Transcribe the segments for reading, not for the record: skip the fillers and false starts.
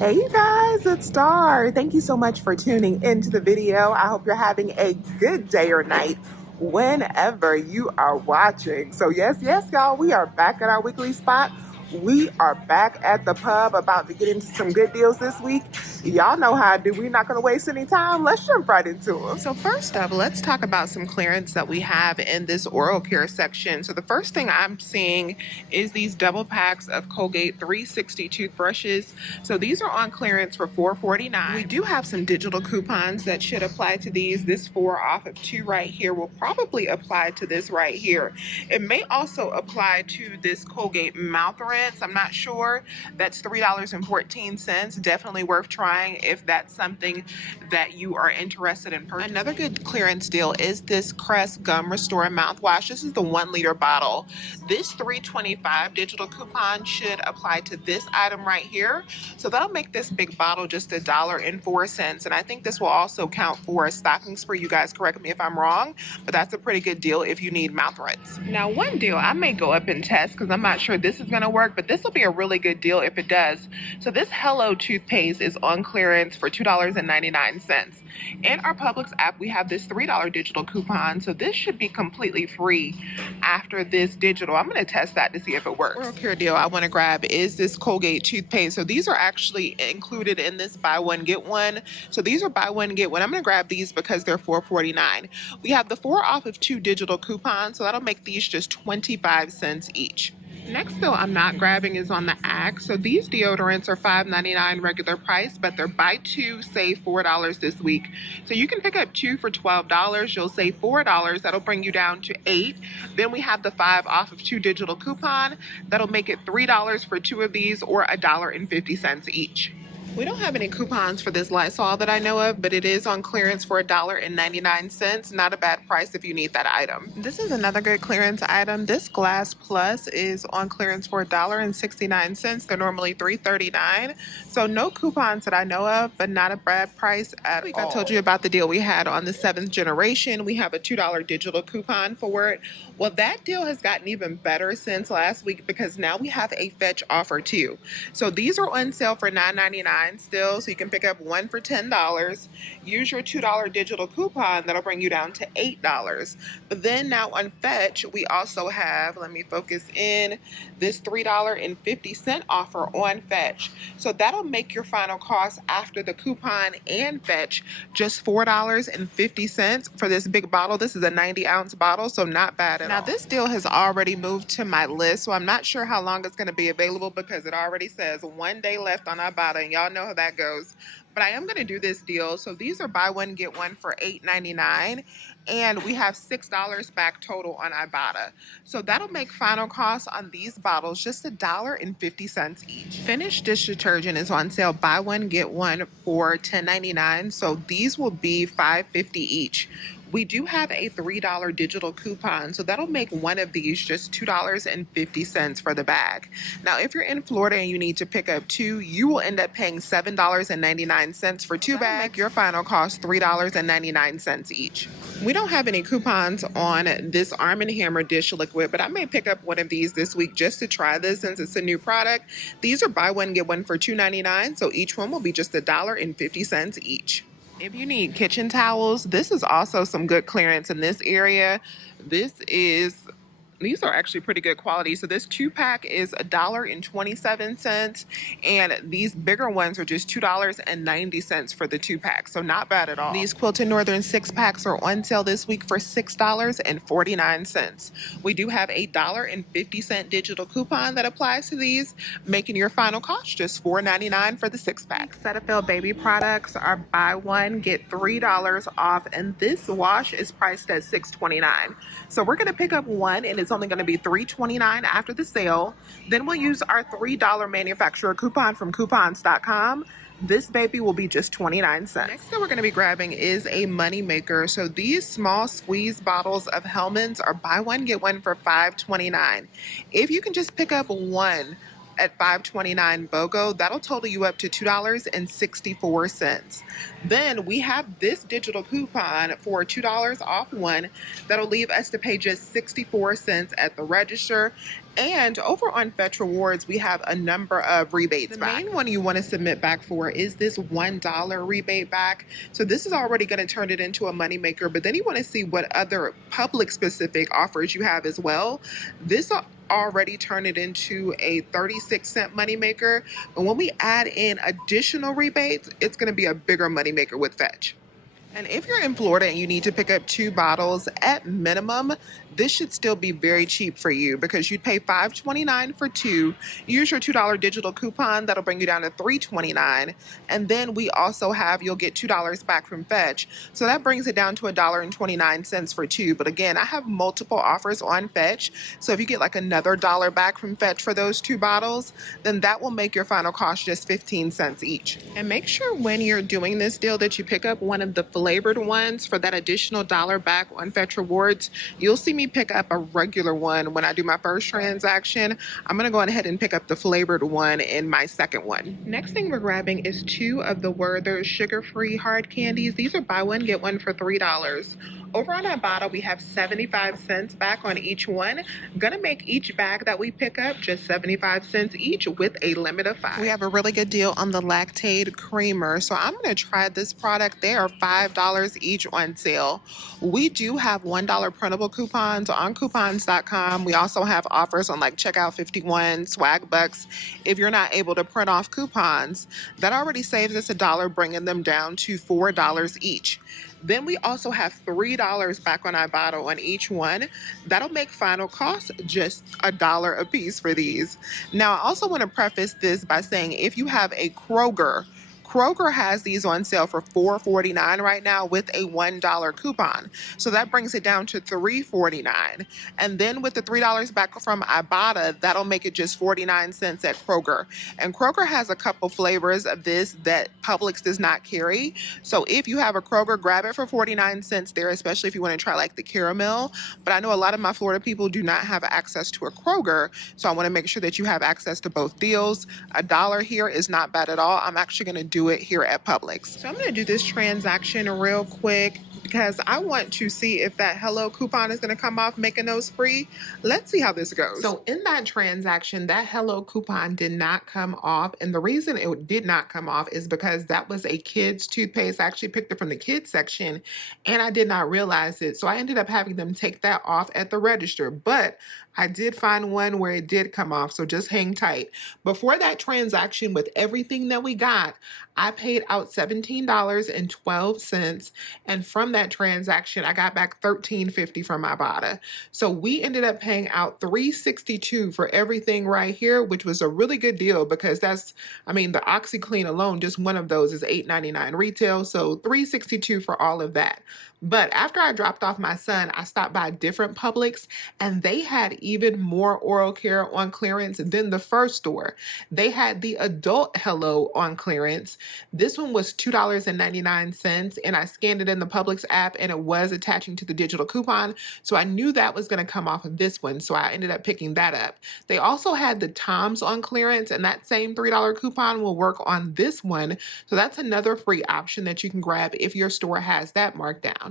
Hey you guys, it's Star. Thank you so much for tuning into the video. I hope you're having a good day or night whenever you are watching. So yes, y'all, we are back at our weekly spot. We are back at the pub, about to get into some good deals this week. Y'all know how I do. We're not going to waste any time. Let's jump right into them. So first up, let's talk about some clearance that we have in this oral care section. So the first thing I'm seeing is these double packs of Colgate 360 toothbrushes. So these are on clearance for $4.49. We do have some digital coupons that should apply to these. This 4 off of 2 right here will probably apply to this right here. It may also apply to this Colgate mouth rinse. I'm not sure. That's $3.14. Definitely worth trying if that's something that you are interested in purchasing. Another good clearance deal is this Crest Gum Restore mouthwash. This is the 1 liter bottle. This $3.25 digital coupon should apply to this item right here. So that'll make this big bottle just $1.04. And I think this will also count for a stocking spree. You guys correct me if I'm wrong, but that's a pretty good deal if you need mouth rinse. Now, one deal I may go up and test because I'm not sure this is going to work, but this will be a really good deal if it does. So this Hello toothpaste is on clearance for $2.99. In our Publix app, we have this $3 digital coupon. So this should be completely free after this digital. I'm going to test that to see if it works. Oral care deal I want to grab is this Colgate toothpaste. So these are actually included in this buy one get one. So these are buy one get one. I'm going to grab these because they're $4.49. We have the 4 off of 2 digital coupons. So that'll make these just 25 cents each. Next, though, I'm not grabbing is on the Axe. So these deodorants are $5.99 regular price, but they're buy 2, save $4 this week. So you can pick up 2 for $12. You'll save $4. That'll bring you down to $8. Then we have the 5 off of 2 digital coupon. That'll make it $3 for 2 of these, or $1.50 each. We don't have any coupons for this Lysol that I know of, but it is on clearance for $1.99. Not a bad price if you need that item. This is another good clearance item. This Glass Plus is on clearance for $1.69. They're normally $3.39. So no coupons that I know of, but not a bad price at all. I told you about the deal we had on the 7th generation. We have a $2 digital coupon for it. Well, that deal has gotten even better since last week because now we have a fetch offer too. So these are on sale for $9.99 still, so you can pick up 1 for $10. Use your $2 digital coupon. That'll bring you down to $8. But then now on Fetch, we also have, let me focus in, this $3.50 offer on Fetch. So that'll make your final cost after the coupon and Fetch just $4.50 for this big bottle. This is a 90-ounce bottle, so not bad at all. Now this deal has already moved to my list, so I'm not sure how long it's going to be available because it already says 1 day left on Ibotta, and y'all know how that goes. But I am going to do this deal. So these are buy one get one for $8.99, and we have $6 back total on Ibotta. So that'll make final cost on these bottles just $1.50 each. Finish dish detergent is on sale buy one get one for $10.99. So these will be $5.50 each. We do have a $3 digital coupon, so that'll make one of these just $2.50 for the bag. Now, if you're in Florida and you need to pick up 2, you will end up paying $7.99 for 2 bags. Make your final cost $3.99 each. We don't have any coupons on this Arm & Hammer dish liquid, but I may pick up one of these this week just to try this since it's a new product. These are buy one get one for $2.99, so each one will be just $1.50 each. If you need kitchen towels, this is also some good clearance in this area. These are actually pretty good quality. So this 2-pack is $1.27, and these bigger ones are just $2.90 for the 2-pack. So not bad at all. These Quilted Northern 6-packs are on sale this week for $6.49. We do have a $1.50 digital coupon that applies to these, making your final cost just $4.99 for the 6-pack. Cetaphil baby products are buy one, get $3 off, and this wash is priced at $6.29. So we're gonna pick up one, and it's only going to be $3.29 after the sale. Then we'll use our $3 manufacturer coupon from coupons.com. This baby will be just 29 cents. Next that we're going to be grabbing is a money maker. So these small squeeze bottles of Hellmann's are buy one get one for $5.29. If you can just pick up one at $5.29 BOGO, that'll total you up to $2.64. Then we have this digital coupon for $2 off one that'll leave us to pay just 64 cents at the register. And over on Fetch Rewards, we have a number of rebates back. The main one you want to submit back for is this $1 rebate back. So this is already going to turn it into a moneymaker, but then you want to see what other Publix specific offers you have as well. This already turn it into a 36-cent moneymaker. But when we add in additional rebates, it's going to be a bigger moneymaker with Fetch. And if you're in Florida and you need to pick up 2 bottles, at minimum, this should still be very cheap for you because you'd pay $5.29 for 2. Use your $2 digital coupon. That'll bring you down to $3.29. And then we also have, you'll get $2 back from Fetch. So that brings it down to $1.29 for 2. But again, I have multiple offers on Fetch. So if you get like another $1 back from Fetch for those 2 bottles, then that will make your final cost just 15 cents each. And make sure when you're doing this deal that you pick up one of the flavored ones for that additional $1 back on Fetch Rewards. You'll see me pick up a regular one when I do my first transaction. I'm going to go ahead and pick up the flavored one in my second one. Next thing we're grabbing is 2 of the Werther's sugar-free hard candies. These are buy one, get one for $3. Over on Ibotta, we have 75 cents back on each one. Gonna make each bag that we pick up just 75 cents each with a limit of 5. We have a really good deal on the Lactaid creamer. So I'm gonna try this product. They are $5 each on sale. We do have $1 printable coupons on coupons.com. We also have offers on like Checkout 51, Swag Bucks. If you're not able to print off coupons, that already saves us $1, bringing them down to $4 each. Then we also have $3 back on Ibotta on each one. That'll make final cost just $1 a piece for these. Now, I also want to preface this by saying if you have a Kroger has these on sale for $4.49 right now with a $1 coupon. So that brings it down to $3.49. And then with the $3 back from Ibotta, that'll make it just 49 cents at Kroger. And Kroger has a couple flavors of this that Publix does not carry. So if you have a Kroger, grab it for 49 cents there, especially if you want to try like the caramel. But I know a lot of my Florida people do not have access to a Kroger. So I want to make sure that you have access to both deals. $1 here is not bad at all. I'm actually going to do it here at Publix. So I'm going to do this transaction real quick because I want to see if that Hello coupon is going to come off, making those free. Let's see how this goes. So in that transaction, that Hello coupon did not come off. And the reason it did not come off is because that was a kid's toothpaste. I actually picked it from the kids section and I did not realize it. So I ended up having them take that off at the register. But I did find one where it did come off, so just hang tight. Before that transaction, with everything that we got, I paid out $17.12, and from that transaction, I got back $13.50 from Ibotta. So we ended up paying out $3.62 for everything right here, which was a really good deal because that's, I mean, the OxyClean alone, just one of those is $8.99 retail, so $3.62 for all of that. But after I dropped off my son, I stopped by a different Publix, and they had even more oral care on clearance than the first store. They had the adult Hello on clearance. This one was $2.99, and I scanned it in the Publix app, and it was attaching to the digital coupon, so I knew that was going to come off of this one, so I ended up picking that up. They also had the Toms on clearance, and that same $3 coupon will work on this one, so that's another free option that you can grab if your store has that marked down.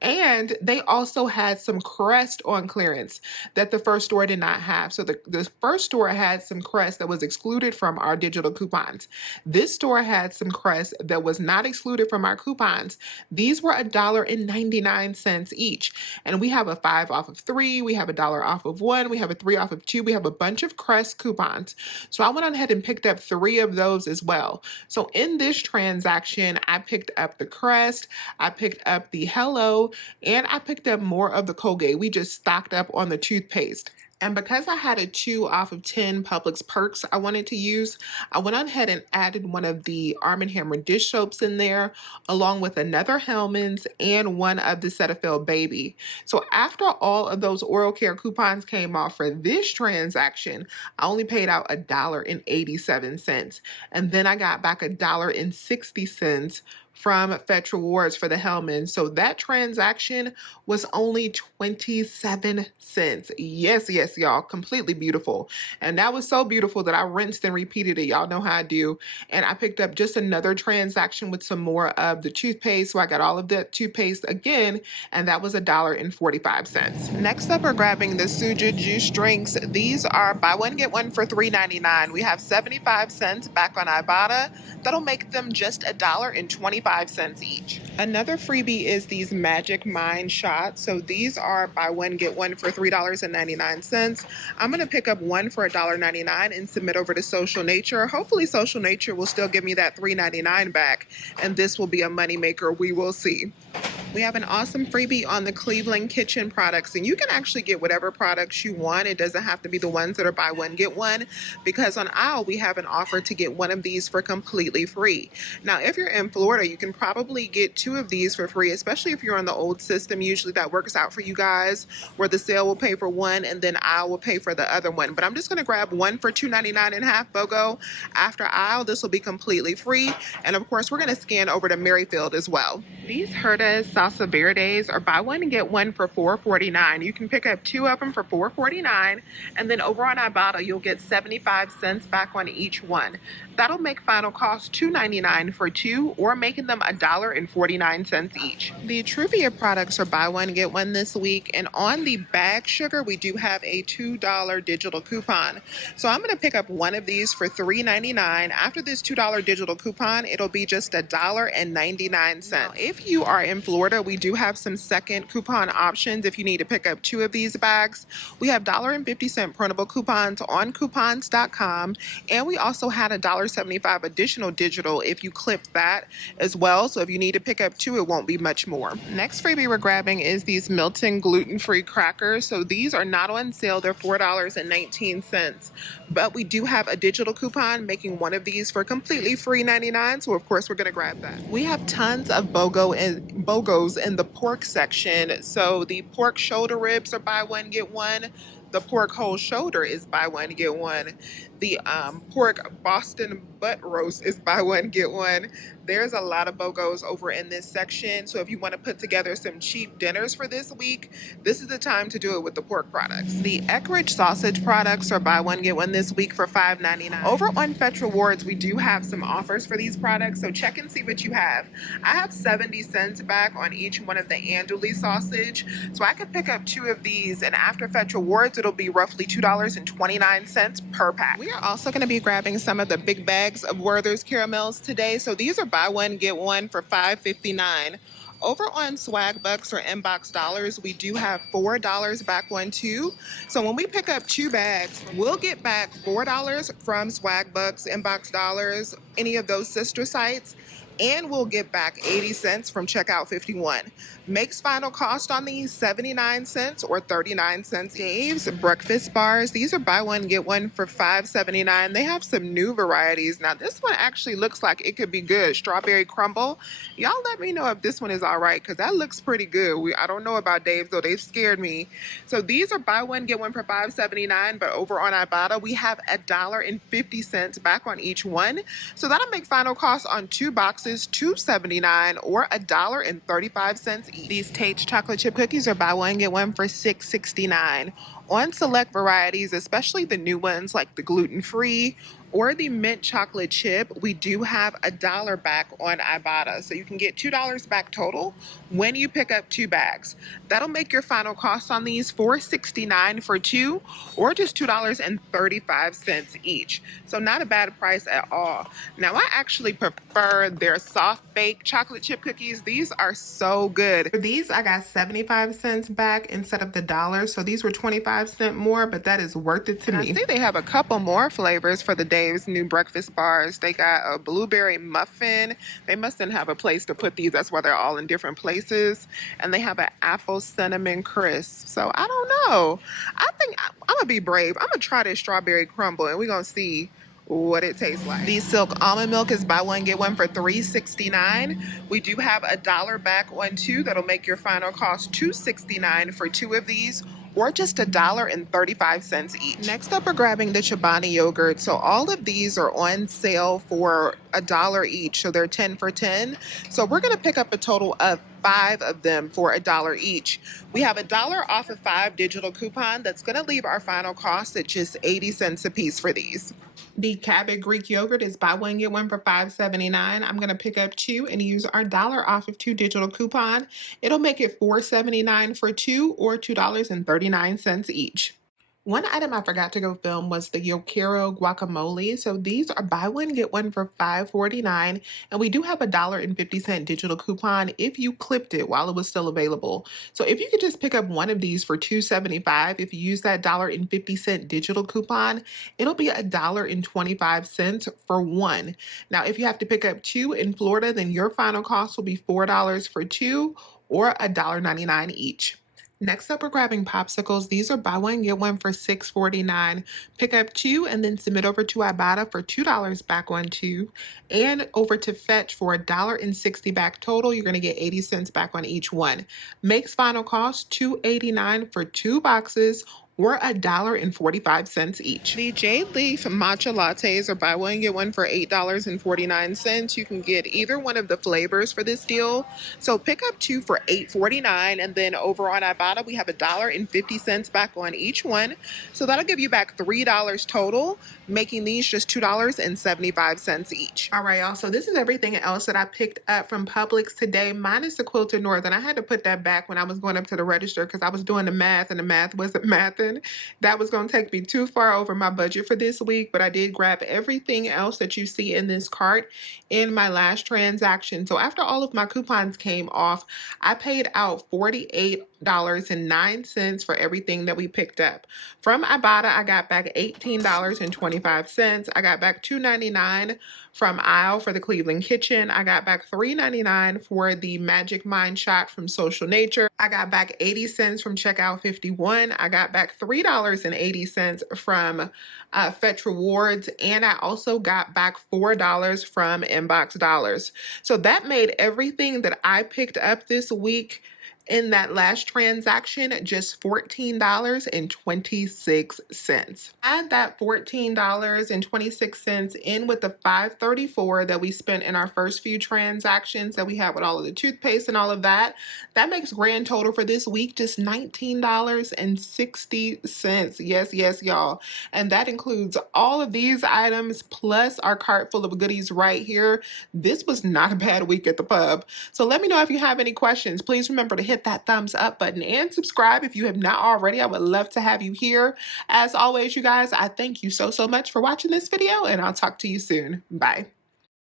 And they also had some Crest on clearance that the first store did not have. So the first store had some Crest that was excluded from our digital coupons. This store had some Crest that was not excluded from our coupons. These were $1.99 each. And we have a 5 off of 3, we have $1 off of 1, we have a 3 off of 2, we have a bunch of Crest coupons. So I went on ahead and picked up 3 of those as well. So in this transaction, I picked up the Crest, I picked up the Hello, and I picked up more of the Colgate. We just stocked up on the toothpaste. And because I had a 2 off of 10 Publix perks I wanted to use, I went on ahead and added one of the Arm & Hammer dish soaps in there, along with another Hellmann's and one of the Cetaphil Baby. So after all of those oral care coupons came off for this transaction, I only paid out $1.87. And then I got back $1.60 from Fetch Rewards for the Hellman. So that transaction was only 27 cents. Yes, yes, y'all, completely beautiful. And that was so beautiful that I rinsed and repeated it. Y'all know how I do. And I picked up just another transaction with some more of the toothpaste. So I got all of the toothpaste again, and that was $1.45. Next up, we're grabbing the Suja juice drinks. These are buy one, get one for $3.99. We have 75 cents back on Ibotta. That'll make them just $1.25 each. Another freebie is these Magic Mind shots. So these are buy one, get one for $3.99. I'm going to pick up one for $1.99 and submit over to Social Nature. Hopefully Social Nature will still give me that $3.99 back, and this will be a moneymaker. We will see. We have an awesome freebie on the Cleveland Kitchen products, and you can actually get whatever products you want. It doesn't have to be the ones that are buy one, get one, because on aisle we have an offer to get one of these for completely free. Now, if you're in Florida, you can probably get two of these for free, especially if you're on the old system. Usually that works out for you guys, where the sale will pay for one and then aisle will pay for the other one. But I'm just going to grab one for $2.99 and half BOGO. After aisle, this will be completely free. And of course, we're going to scan over to Merrifield as well. These Hertas Salsa Verdes are buy one and get one for $4.49. You can pick up two of them for $4.49, and then over on Ibotta you'll get 75 cents back on each one. That'll make final cost $2.99 for two, or making them $1.49 each. The Truvia products are buy one get one this week, and on the bag sugar we do have a $2 digital coupon. So I'm going to pick up one of these for $3.99. After this $2 digital coupon, it'll be just $1.99. Now, if you are in Florida, we do have some second coupon options if you need to pick up two of these bags. We have $1.50 printable coupons on coupons.com, and we also had $1.75 additional digital if you clip that as well. So if you need to pick up two, it won't be much more. Next freebie we're grabbing is these Milton gluten-free crackers. So these are not on sale. They're $4.19, but we do have a digital coupon making one of these for completely free 99. So of course we're going to grab that. We have tons of BOGOs in the pork section. So the pork shoulder ribs are buy one get one. The pork whole shoulder is buy one get one. The pork Boston butt roast is buy one get one. There's a lot of BOGOs over in this section. So if you want to put together some cheap dinners for this week, this is the time to do it with the pork products. The Eckrich sausage products are buy one get one this week for $5.99. Over on Fetch Rewards, we do have some offers for these products, so check and see what you have. I have 70 cents back on each one of the andouille sausage, so I could pick up two of these, and after Fetch Rewards it'll be roughly $2.29 per pack. We are also going to be grabbing some of the big bags of Werther's caramels today. So these are buy one get one for $5.59. Over on Swag Bucks or Inbox Dollars, we do have $4 back one too. So when we pick up two bags, we'll get back $4 from Swag Bucks, Inbox Dollars, any of those sister sites, and we'll get back 80 cents from Checkout 51. Makes final cost on these 79 cents or 39 cents. Dave's breakfast bars, these are buy one get one for $5.79. They have some new varieties. Now this one actually looks like it could be good. Strawberry crumble. Y'all let me know if this one is all right, because that looks pretty good. I don't know about Dave's though. They've scared me. So these are buy one get one for $5.79, but over on Ibotta we have $1.50 back on each one. So that'll make final cost on two boxes $2.79 or $1.35 each. These Tate's chocolate chip cookies are buy one get one for $6.69. On select varieties, especially the new ones like the gluten-free or the mint chocolate chip, we do have $1 back on Ibotta. So you can get $2 back total when you pick up two bags. That'll make your final cost on these $4.69 for two, or just $2.35 each. So not a bad price at all. Now I actually prefer their soft baked chocolate chip cookies. These are so good. For these I got 75 cents back instead of the dollar. So these were 25-cent more, but that is worth it to me. I see they have a couple more flavors for the Dave's new breakfast bars. They got a blueberry muffin. They mustn't have a place to put these. That's why they're all in different places. And they have an apple cinnamon crisp. So I don't know. I think I'm gonna be brave. I'm gonna try this strawberry crumble, and we're gonna see what it tastes like. The Silk almond milk is buy one get one for $3.69. We do have $1 back on two. That'll make your final cost $2.69 for two of these, or just $1.35 each. Next up, we're grabbing the Chobani yogurt. So all of these are on sale for $1 each. So they're 10 for 10. So we're going to pick up a total of 5 of them for $1 each. We have $1 off of 5 digital coupon. That's going to leave our final cost at just 80 cents a piece for these. The Cabot Greek yogurt is buy one, get one for $5.79. I'm going to pick up 2 and use our $1 off of 2 digital coupon. It'll make it $4.79 for 2 or $2.39 each. One item I forgot to go film was the Yokero guacamole. So these are buy one, get one for $5.49. And we do have $1.50 digital coupon if you clipped it while it was still available. So if you could just pick up one of these for $2.75, if you use that $1.50 digital coupon, it'll be $1.25 for one. Now, if you have to pick up 2 in Florida, then your final cost will be $4 for 2 or $1.99 each. Next up, we're grabbing popsicles. These are buy one, get one for $6.49. Pick up 2 and then submit over to Ibotta for $2 back on 2. And over to Fetch for $1.60 back total. You're going to get 80 cents back on each one. Makes final cost $2.89 for 2 boxes or $1.45 each. The Jade Leaf matcha lattes are buy one, get one for $8.49. You can get either one of the flavors for this deal. So pick up 2 for $8.49, and then over on Ibotta, we have $1.50 back on each one. So that'll give you back $3 total, making these just $2.75 each. All right, y'all, so this is everything else that I picked up from Publix today, minus the Quilted North, and I had to put that back when I was going up to the register because I was doing the math, and the math wasn't mathing. That was going to take me too far over my budget for this week, but I did grab everything else that you see in this cart in my last transaction. So after all of my coupons came off, I paid out $48.09 for everything that we picked up. From Ibotta, I got back $18.25. I got back $2.99 from Aisle for the Cleveland Kitchen. I got back $3.99 for the Magic Mind Shot from Social Nature. I got back 80 cents from Checkout 51. I got back $3.80 from Fetch Rewards. And I also got back $4 from Inbox Dollars. So that made everything that I picked up this week in that last transaction just $14.26. Add that $14.26 in with the $5.34 that we spent in our first few transactions that we had with all of the toothpaste and all of that. That makes grand total for this week just $19.60. Yes, yes, y'all. And that includes all of these items plus our cart full of goodies right here. This was not a bad week at the pub. So let me know if you have any questions. Please remember to hit that thumbs up button and subscribe if you have not already. I would love to have you here. As always, you guys, I thank you so much for watching this video, and I'll talk to you soon. Bye.